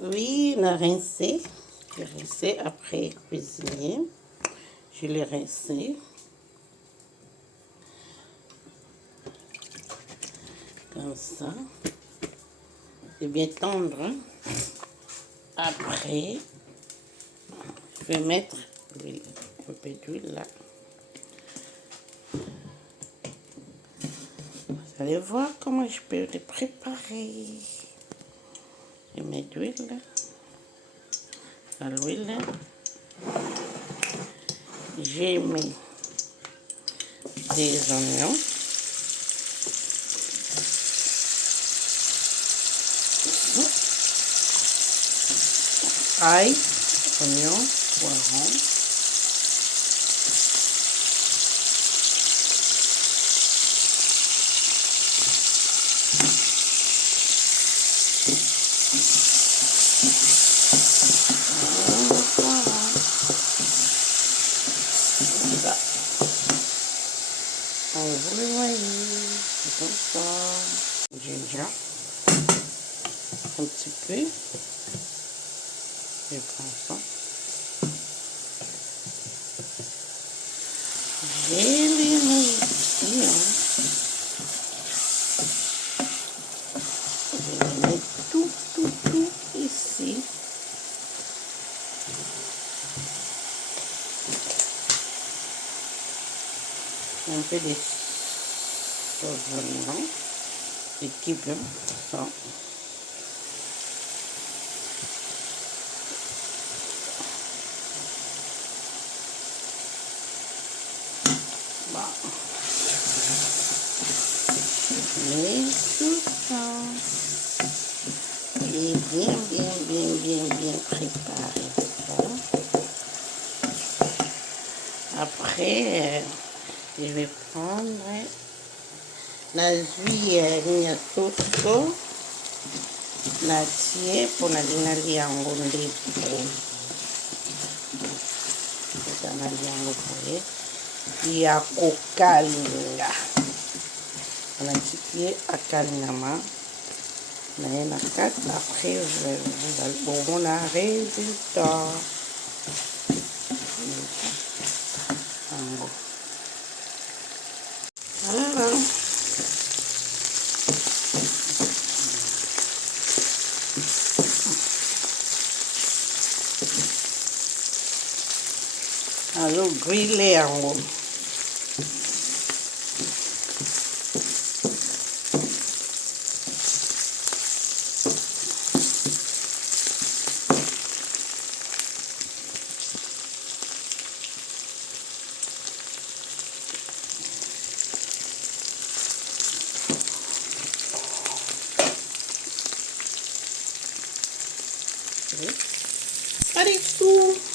Oui, on a rincé. J'ai rincé après cuisiner. Je l'ai rincé. Comme ça. C'est bien tendre. Hein? Après, je vais mettre un peu d'huile là. Vous allez voir comment je peux le préparer. Je mets de l'huile à l'huile. J'ai mis des oignons. Ail, oignons, poivrons. Voilà. Vous le voyez, c'est comme ça. Ginger, un petit peu. Je prends ça. Je les mets ici. Je les mets tout ici. Un peu de sauce et qui veut ça. Bon. Mais tout ça est bien préparé. Après, je vais prendre la huile soso na tie mpona linali yango nde ezanali yango boye ya kokalinga wana tikie akalingama na ye na kati après bomona résultat yango voilà. Alors griller yango pas du tout.